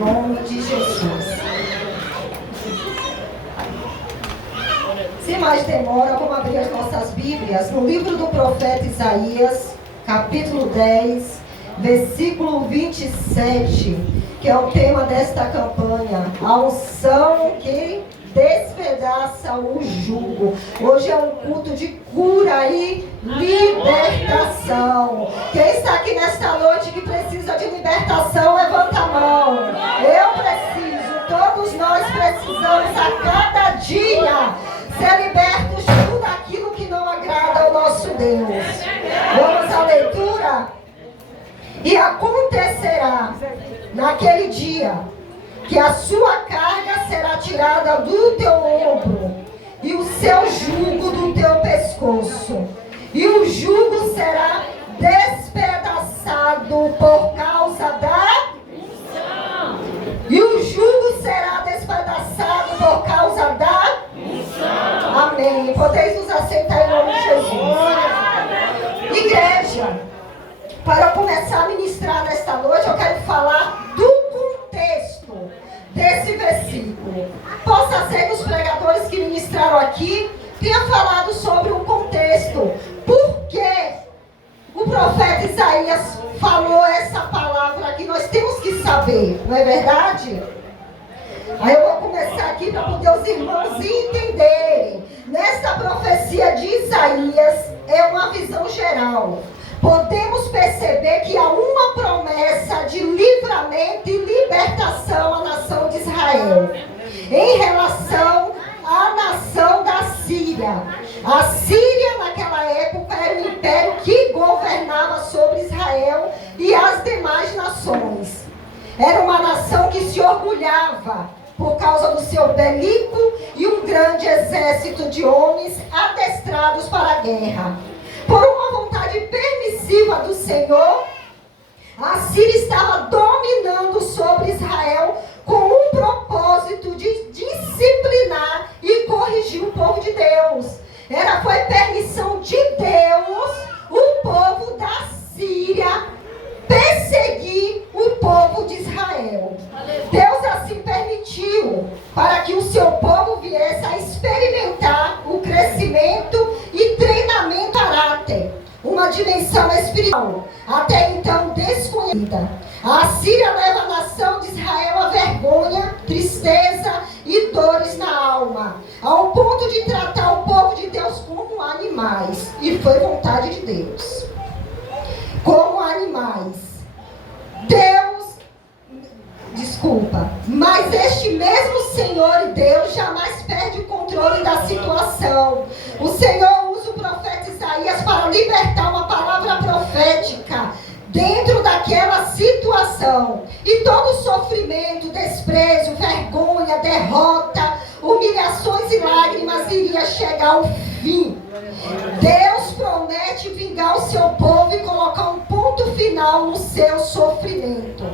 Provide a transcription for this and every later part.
nome de Jesus. Sem mais demora, vamos abrir as nossas Bíblias no livro do profeta Isaías, capítulo 10, versículo 27, que é o tema desta campanha, a unção que despedaça o jugo. Hoje é um culto de cura e libertação. Quem está aqui nesta noite que precisa de libertação, levanta a mão. Eu preciso, todos nós precisamos a cada dia ser libertos de tudo aquilo que não agrada ao nosso Deus. Vamos à leitura? E acontecerá naquele dia que a sua carga será tirada do teu ombro e o seu jugo do teu pescoço. E o jugo será despedaçado por causa da unção. E o jugo será despedaçado por causa da unção. Amém. Podeis nos aceitar em nome de Jesus. Igreja, para começar a ministrar nesta noite, eu quero falar do contexto desse versículo. Possa ser que os pregadores que ministraram aqui tenham falado sobre o contexto. Por que o profeta Isaías falou essa palavra que nós temos que saber, não é verdade? Aí eu vou começar aqui para poder os irmãos entenderem. Nesta profecia de Isaías é uma visão geral. Podemos perceber que há uma promessa de livramento e libertação à nação de Israel em relação à nação da Síria. A Síria naquela época era o império que governava sobre Israel e as demais nações. Era uma nação que se orgulhava por causa do seu belico e um grande exército de homens adestrados para a guerra. Por uma vontade permissiva do Senhor, a Síria estava dominando sobre Israel com um propósito de disciplinar e corrigir o povo de Deus. Foi permissão de Deus o povo da Síria perseguir o povo de Israel. Deus assim permitiu para que o seu povo viesse a experimentar o crescimento e treinamento a caráter, uma dimensão espiritual até então desconhecida. A Síria leva a nação de Israel a vergonha, tristeza e dores na alma, ao ponto de tratar o povo de Deus como animais. E foi vontade de Deus. Como animais. Mas este mesmo Senhor e Deus jamais perde o controle da situação. O Senhor usa o profeta Isaías para libertar uma palavra profética dentro daquela situação. E todo sofrimento, desprezo, vergonha, derrota, humilhações e lágrimas iria chegar ao fim. Deus promete vingar o seu povo e colocar um ponto final no seu sofrimento.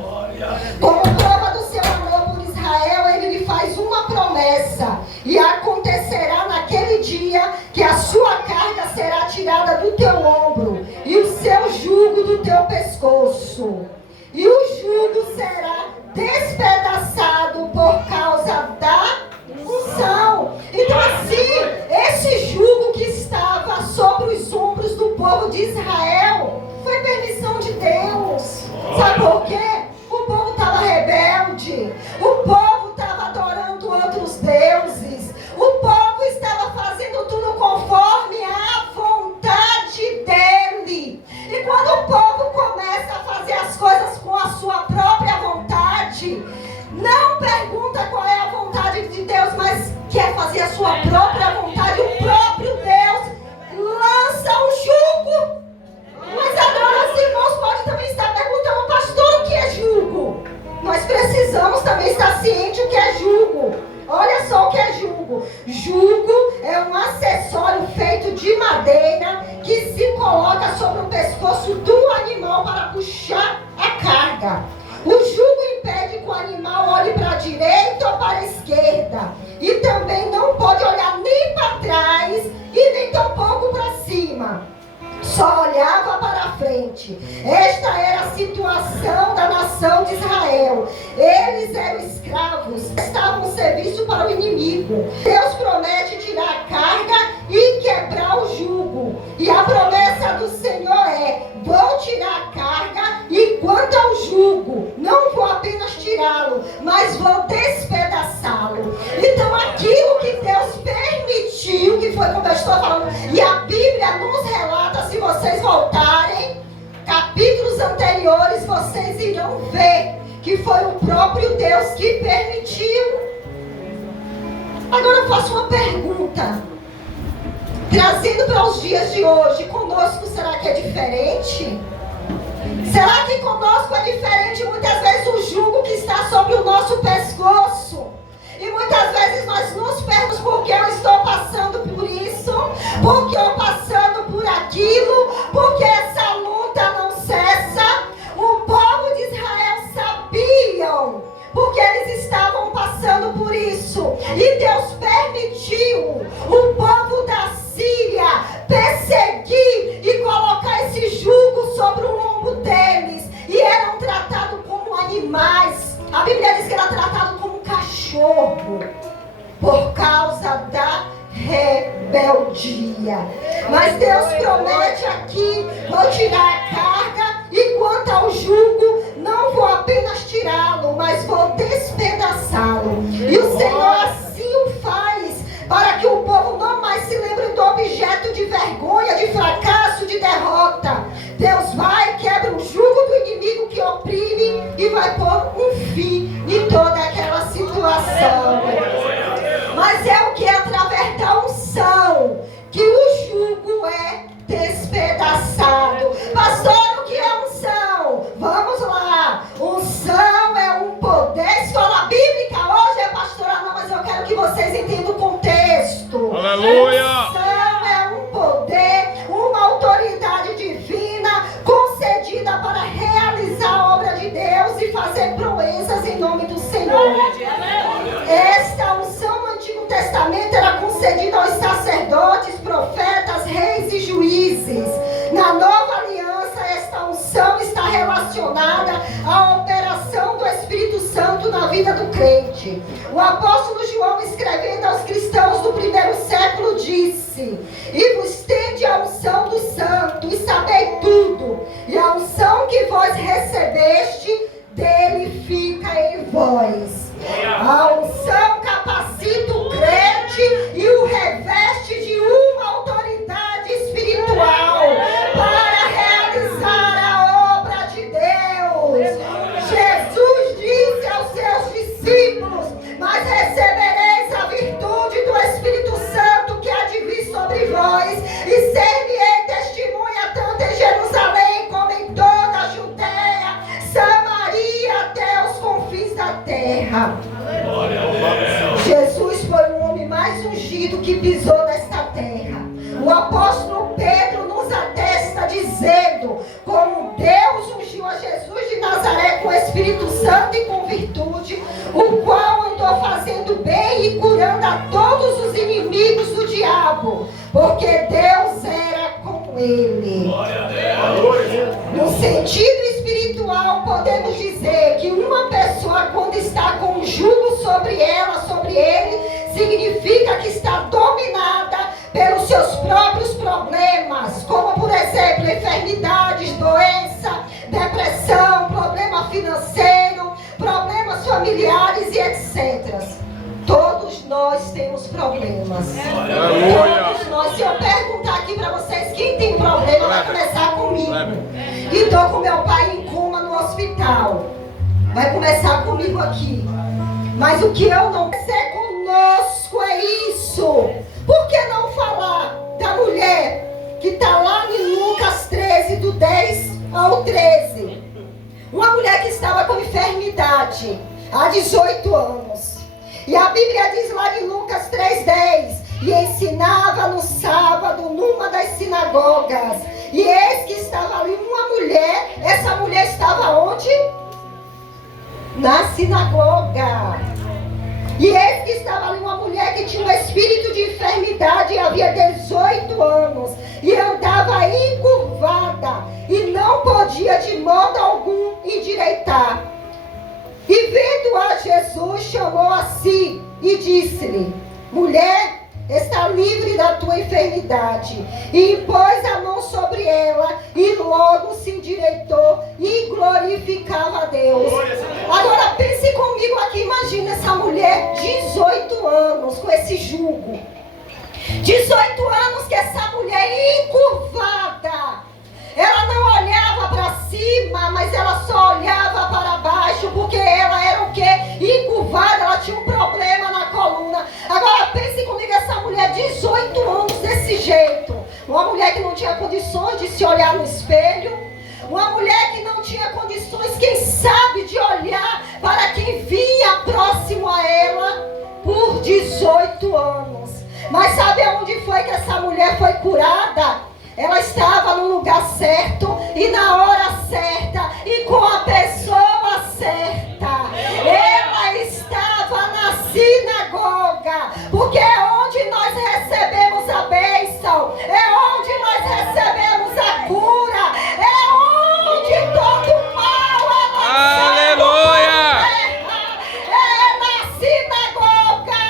Como prova do seu amor por Israel, ele lhe faz uma promessa. E acontecerá naquele dia que a sua carga será tirada do teu ombro e o seu jugo do teu pescoço. E o jugo será despedaçado por causa da unção. Então assim, esse jugo que estava sobre os ombros do povo de Israel foi permissão de Deus. Sabe por quê? O povo estava rebelde, o povo estava adorando outros deuses, o povo estava fazendo tudo conforme a vontade dele. E quando o povo começa a fazer as coisas com a sua própria vontade, não pergunta qual é a vontade de Deus, mas quer fazer a sua própria vontade, o próprio Deus lança o jugo. Mas agora os irmãos podem também estar perguntando, pastor, o que é jugo? Nós precisamos também estar cientes o que é jugo. Olha só o que é jugo. Jugo é um acessório feito de madeira que se coloca sobre o pescoço do animal para puxar a carga. O jugo impede que o animal olhe para a direita ou para a esquerda. E também não pode olhar nem para trás e nem tampouco para cima. Só olhava para a frente. Esta era a situação da nação de Israel. Eles eles eram escravos, estavam ao serviço para o inimigo. Deus promete tirar a carga e quebrar o jugo. E a promessa do Senhor é: vou tirar a carga e quanto ao jugo, não vou apenas tirá-lo, mas vou despedaçá-lo. Então aquilo que Deus permitiu, que foi como eu estou falando, e a Bíblia nos relata, se vocês voltarem capítulos anteriores, vocês irão ver que foi o próprio Deus que permitiu. Agora eu faço uma pergunta, trazendo para os dias de hoje. Conosco será que é diferente? Será que conosco é diferente? Muitas vezes o jugo que está sobre o nosso pescoço, e muitas vezes nós nos perguntamos: por que eu estou passando por isso? Por que eu passando por aquilo? Porque essa luta não cessa. O povo de Israel sabiam, porque eles estavam passando por isso, e Deus permitiu o povo da Síria perseguir e colocar esse jugo sobre o lombo deles, e eram tratados como animais. A Bíblia diz que era tratado como cachorro por causa da rebeldia. Mas Deus promete aqui: vou tirar a carga, e quanto ao jugo, não vou apenas tirá-lo, mas vou despedaçá-lo. E o Senhor assim o faz, para que o povo não mais se lembre do objeto de vergonha, de fracasso, de derrota. Deus vai, quebra o jugo do inimigo que oprime e vai pôr um fim em toda aquela situação. Mas é o que? Através da unção que o jugo é despedaçado. Pastor, o que é unção? Vamos lá. Unção é um poder. Escola bíblica hoje é pastora, não, mas eu quero que vocês entendam o contexto. Aleluia! Unção é um poder, uma autoridade divina concedida para realizar a obra de Deus e fazer proezas em nome do Senhor. Esta unção no Antigo Testamento era concedida aos sacerdotes, profetas, reis e juízes. Na Nova Aliança, esta unção está relacionada à operação do Espírito Santo na vida do crente. O apóstolo João, escrevendo aos cristãos do primeiro século, disse: e vos tende a unção do santo, e sabei tudo, e a unção que vós recebeste dele fica em vós. A unção capacita o crente e o reveste de uma autoridade espiritual para realizar a obra de Deus. Jesus disse aos seus discípulos: mas recebereis a virtude do Espírito Santo que há de vir sobre vós, e ser-me-ei testemunha tanto em Jerusalém como em toda a Judeia, Samaria, até os confins da terra. Jesus foi o homem mais ungido que pisou nesta terra. O apóstolo Pedro nos atesta dizendo como Deus ungiu a Jesus de Nazaré com o Espírito Santo e com virtude, o qual andou fazendo bem e curando a todos os inimigos do diabo, porque Deus era com ele. No sentido espiritual, podemos dizer que uma pessoa, quando está com um jugo sobre ela, sobre ele, significa que está dominada pelos seus próprios problemas, como por exemplo enfermidades, doença, depressão, problema financeiro, problemas familiares e etc. Todos nós temos problemas. Todos nós. Se eu perguntar aqui para vocês quem tem problema, vai começar comigo. E estou com meu pai em coma no hospital. Vai começar comigo aqui. Mas o que eu não sei conosco é isso. Por que não falar da mulher que está lá em Lucas 13, do 10 ao 13? Uma mulher que estava com enfermidade há 18 anos. E a Bíblia diz lá em Lucas 3:10, e ensinava no sábado numa das sinagogas. E eis que estava ali uma mulher. Essa mulher estava onde? Na sinagoga. E eis que estava ali uma mulher que tinha um espírito de enfermidade e havia 18 anos. E andava encurvada e não podia de modo algum endireitar. E vendo-a, Jesus chamou a si e disse-lhe: mulher, está livre da tua enfermidade. E impôs a mão sobre ela, e logo se endireitou e glorificava a Deus. Agora pense comigo aqui, imagina essa mulher, 18 anos, com esse jugo. 18 anos que essa mulher encurvada, ela não olhava para cima, mas ela só olhava para baixo, porque ela era o quê? Encurvada, ela tinha um problema na coluna. Agora pense comigo, essa mulher, 18 anos desse jeito. Uma mulher que não tinha condições de se olhar no espelho. Uma mulher que não tinha condições, quem sabe, de olhar para quem vinha próximo a ela por 18 anos. Mas sabe aonde foi que essa mulher foi curada? Ela estava no lugar certo e na hora certa e com a pessoa certa. Ela estava na sinagoga, porque é onde nós recebemos a bênção, é onde nós recebemos a cura, é onde todo mal é lançado. Aleluia! É na sinagoga.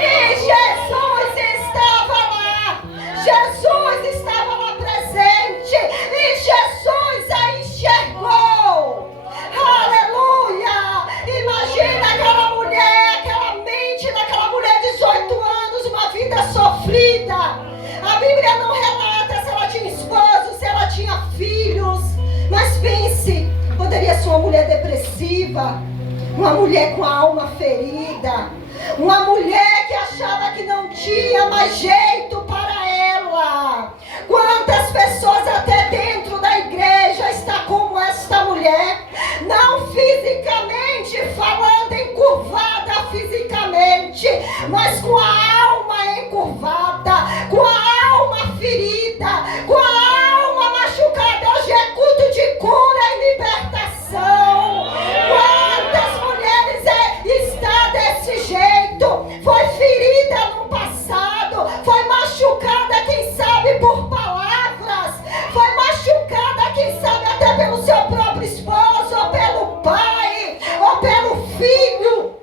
E Jesus estava lá. Jesus estava lá presente. E Jesus a enxergou. Aleluia! Imagina aquela mulher, aquela mente daquela mulher de 18 anos, uma vida sofrida. A Bíblia não relata se ela tinha esposo, se ela tinha filhos. Mas pense, poderia ser uma mulher depressiva, uma mulher com a alma ferida, uma mulher que achava que não tinha mais jeito para ela. Quantas pessoas até dentro da igreja está como esta mulher, não fisicamente falando, encurvada fisicamente, mas com a alma encurvada, com a alma ferida, com a alma machucada. Hoje é culto de cura e libertação. Quantas mulheres está desse jeito? Foi ferida no passado, foi machucada, quem sabe por palavras, foi machucada, quem sabe até pelo seu próprio esposo, ou pelo pai, ou pelo filho.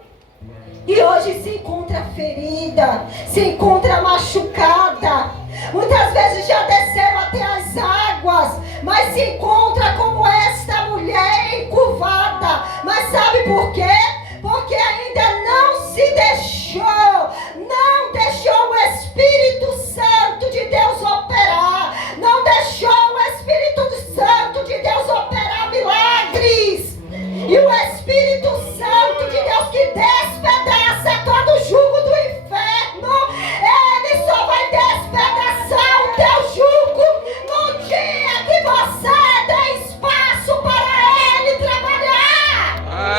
E hoje se encontra ferida, se encontra machucada. Muitas vezes já desceram até as águas, mas se encontra como esta mulher encurvada. Mas sabe por quê? Porque ainda não se deixou, não deixou o Espírito Santo de Deus operar, não deixou o Espírito Santo de Deus operar milagres. E o Espírito Santo de Deus que despedaça todo o jugo do inferno, ele só vai despedaçar o teu jugo no dia que você der espaço para ele trabalhar.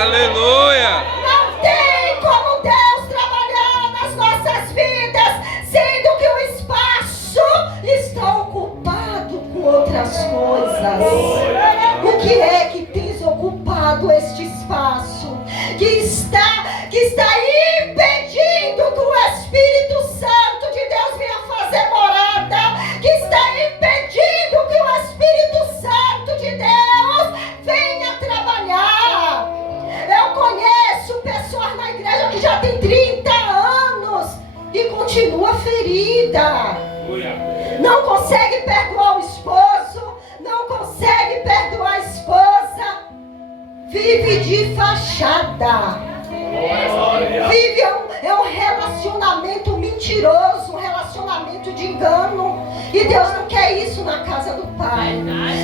Aleluia! Não tem como Deus trabalhar nas nossas vidas, sendo que o espaço está ocupado com outras coisas. O que é que tens ocupado este espaço? Que está impedindo que o Espírito Santo de Deus venha fazer morada, que está impedindo que o Espírito Santo de Deus venha trabalhar. Eu conheço pessoas na igreja que já tem 30 anos e continua ferida. Não consegue perdoar o esposo, não consegue perdoar a esposa, vive de fachada. Vive um relacionamento mentiroso, um relacionamento de engano. E Deus não quer isso na casa do Pai.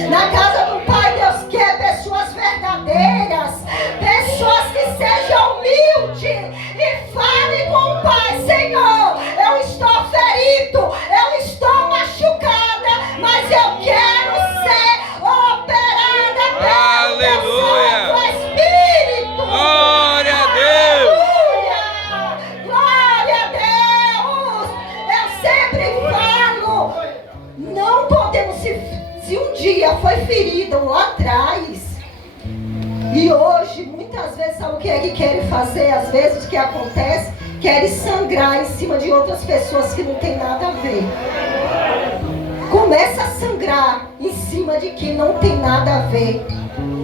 Na casa do Pai Deus quer pessoas verdadeiras, pessoas que sejam humildes e falem com o Pai: Senhor, eu estou ferido, eu estou machucada, mas eu quero ser operada pelo teu Santo Espírito. Glória a Deus! Glória a Deus! Eu sempre falo, não podemos se um dia foi ferida lá atrás e hoje muitas vezes sabe o que é que querem fazer? Às vezes o que acontece, querem sangrar em cima de outras pessoas que não tem nada a ver. Começa a sangrar em cima de quem não tem nada a ver.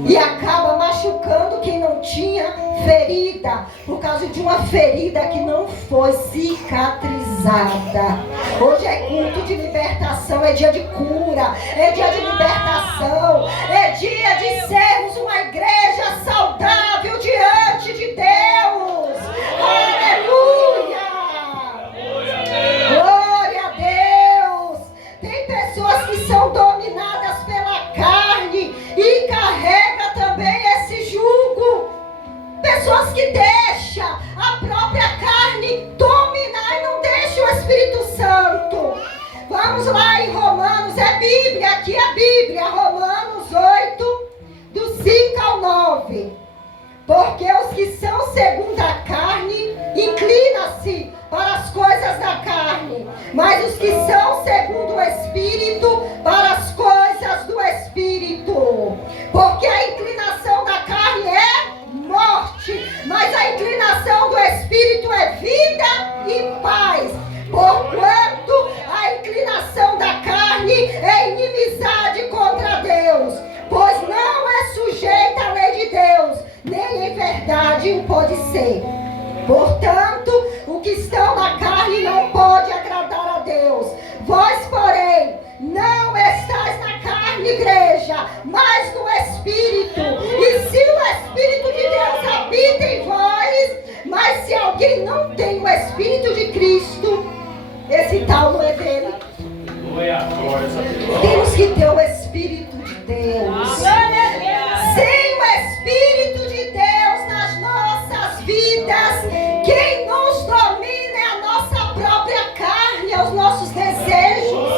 E acaba machucando quem não tinha ferida, por causa de uma ferida que não foi cicatrizada. Hoje é culto de libertação, é dia de cura, é dia de libertação, é dia de sermos uma igreja saudável diante de Deus. Aleluia! Glória a Deus! Tem pessoas que são dominadas pela carne e carrega também esse jugo. Pessoas que deixam a própria carne dominar e não deixam o Espírito Santo. Vamos lá em Romanos, é Bíblia, aqui é Bíblia, Romanos 8, do 5 ao 9. Porque os que são segundo a carne, inclinam-se para as coisas da carne, mas os que são segundo o Espírito, para as coisas do Espírito. Porque a inclinação da carne é morte, mas a inclinação do Espírito é vida e paz. Porquanto a inclinação da carne é inimizade contra Deus, pois não é sujeita à lei de Deus, nem em verdade o pode ser. Portanto, o que estão na carne não pode agradar a Deus. Vós, porém, não estáis na carne, igreja, mas no Espírito. E se o Espírito de Deus habita em vós, mas se alguém não tem o Espírito de Cristo, esse tal não é dele. Temos que ter o Espírito de Deus. Sem o Espírito de Deus nas nossas vidas, quem nos domina é a nossa própria carne, é os nossos desejos,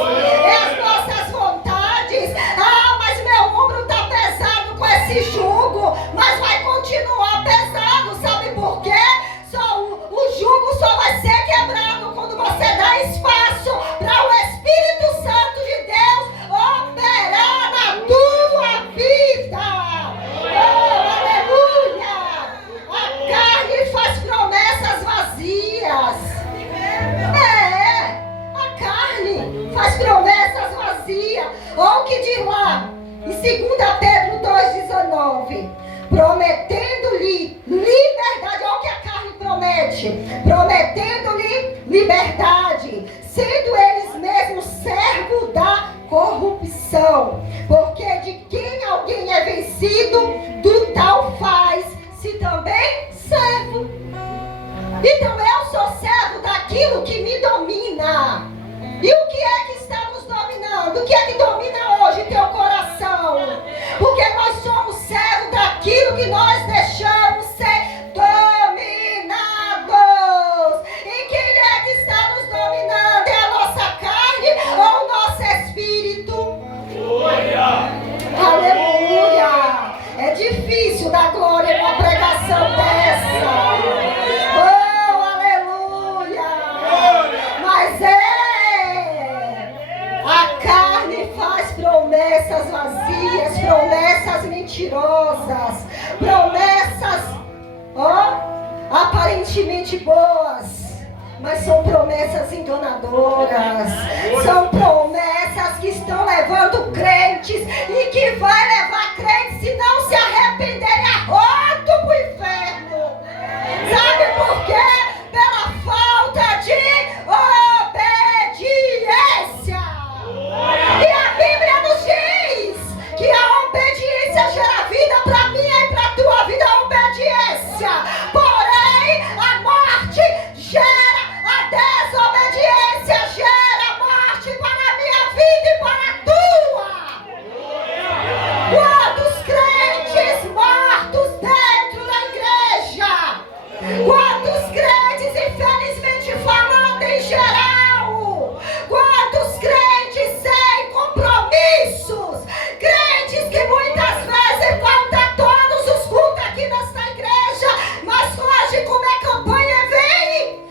é as nossas vontades. Ah, mas meu ombro está pesado com esse jugo, mas vai continuar pesado, sabe por quê? O jugo só vai ser quebrado quando você dá espaço para o Espírito Santo de Deus operar na tua vida. Oh, aleluia! A carne faz promessas vazias. A carne faz promessas vazias. Olha o que diz lá em 2 Pedro 2,19. Prometendo-lhe liberdade. Olha o que a carne promete. Prometendo-lhe liberdade, sendo eles mesmos servo da corrupção. Porque de quem alguém é vencido, do tal faz-se também servo. Então eu sou servo daquilo que me domina. E o que é que está nos dominando? O que é que domina hoje teu coração? Porque nós somos servos daquilo que nós deixamos ser dominados. E quem é que está nos dominando? É a nossa carne ou o nosso espírito? Aleluia! É difícil dar glória numa pregação dessa. Oh, aleluia! Mas a carne faz promessas vazias, promessas mentirosas, promessas, aparentemente boas, mas são promessas enganadoras. São promessas que estão levando crentes e que vai levar crentes, se não se arrependerem, a rodo para o inferno. Sabe por quê? Pela falta de obediência. E a Bíblia nos diz que a obediência gera vida. Para mim e para a tua vida, a obediência. Porém, a morte gera, a desobediência gera morte para a minha vida e para a tua. Quantos crentes mortos dentro da igreja? Quantos crentes, infelizmente falando em geral? Quantos crentes sem compromissos? Crentes que muitas vezes vão dar todos os cultos aqui nesta igreja, mas hoje, como é campanha, vem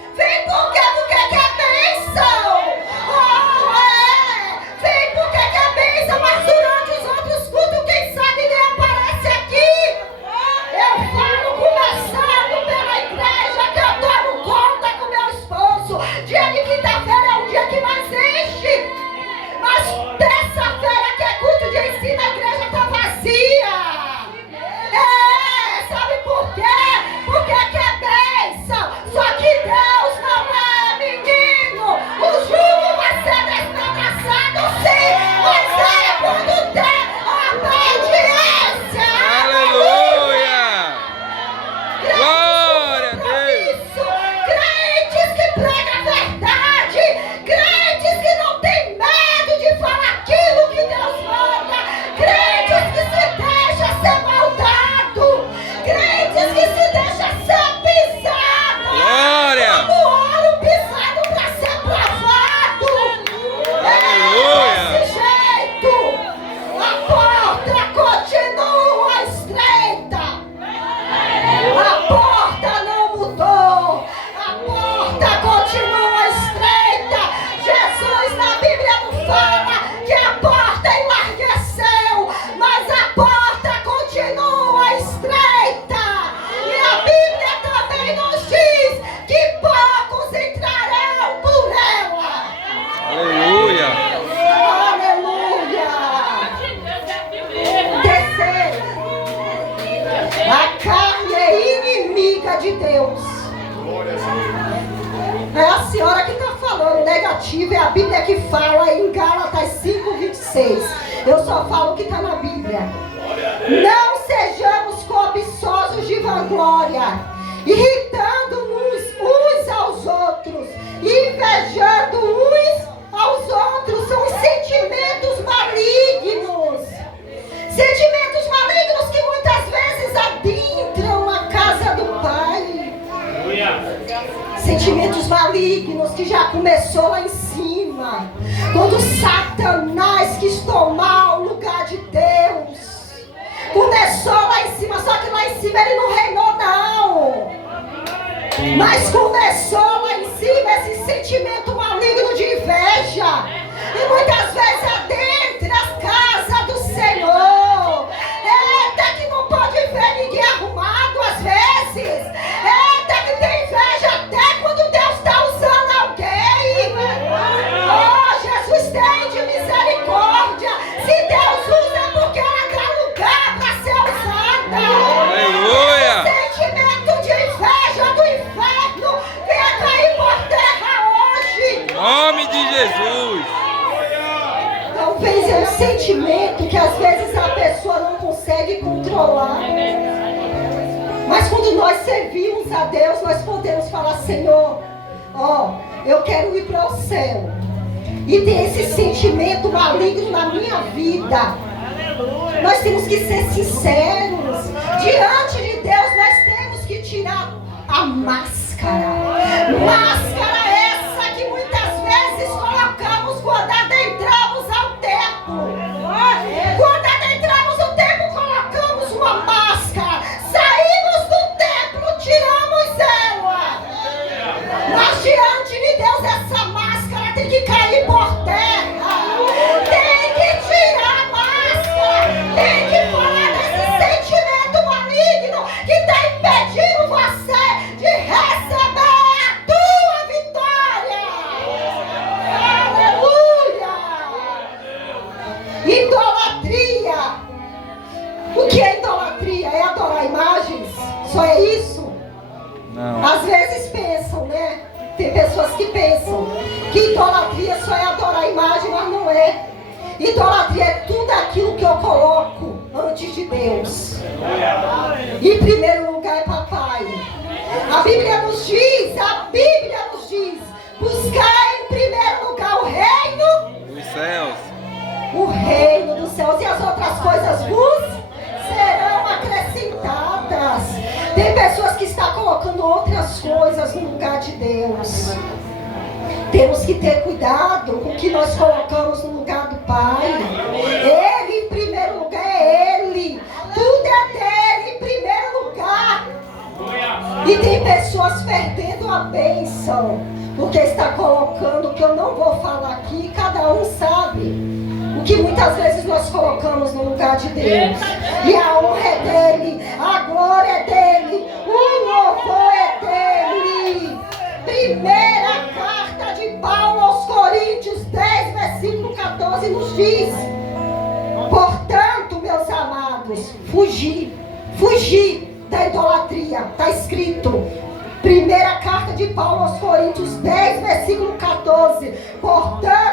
de Deus. É a senhora que está falando negativo, é a Bíblia que fala em Gálatas 5:26. Eu só falo o que está na Bíblia. Não sejamos cobiçosos de vanglória, irritando-nos uns aos outros, invejando uns aos outros. São os sentimentos malignos. Sentimentos malignos que muitas vezes adentram a casa do Pai. Sentimentos malignos que já começou lá em cima, quando Satanás quis tomar o lugar de Deus. Começou lá em cima, só que lá em cima ele não reinou não. Mas começou lá em cima esse sentimento maligno de inveja. E muitas vezes adentra as casas do Senhor. Eita, que não pode ver ninguém arrumado às vezes. Eita, que tem inveja até quando Deus está usando alguém. Oh, Jesus, tem de misericórdia. Se Deus usa, porque ela dá lugar para ser usada. Aleluia! Sentimento de inveja do inferno venha cair por terra hoje. Em nome de Jesus! Talvez é um sentimento que às vezes a pessoa não consegue controlar. Mas quando nós servimos a Deus, nós podemos falar: Senhor, eu quero ir para o céu. E tem esse sentimento maligno na minha vida. Nós temos que ser sinceros. Diante de Deus, nós temos que tirar a máscara. Máscara essa que muitas vezes colocamos quando adentramos ao templo. Quando adentramos o templo, colocamos uma máscara. Saímos do templo, tiramos ela. Mas diante de Deus, essa máscara tem que cair por terra. Tem que tirar a máscara. Tem que falar desse sentimento maligno que está impedindo você de receber a tua vitória. Aleluia! Idolatria. O que é idolatria? É adorar imagens? Só é isso? Não. Às vezes pensam, né? Tem pessoas que pensam que idolatria só é adorar a imagem, mas não é. Idolatria é tudo aquilo que eu coloco antes de Deus. Em primeiro lugar é papai. A Bíblia nos diz, buscar em primeiro lugar o reino Dos céus. o reino dos céus, e as outras coisas vos serão acrescentadas. Tem pessoas que estão colocando outras coisas no lugar de Deus. Temos que ter cuidado com o que nós colocamos no lugar do Pai. Ele em primeiro lugar é Ele. Tudo é dele em primeiro lugar. E tem pessoas perdendo a bênção porque está colocando o que eu não vou falar aqui. Cada um sabe o que muitas vezes nós colocamos no lugar de Deus. E a honra é dele, a glória é dele, o louvor é dele. Primeira carta de Paulo aos Coríntios 10, versículo 14 nos diz: portanto, meus amados, fugir da idolatria. Está escrito, primeira carta de Paulo aos Coríntios 10, versículo 14: portanto,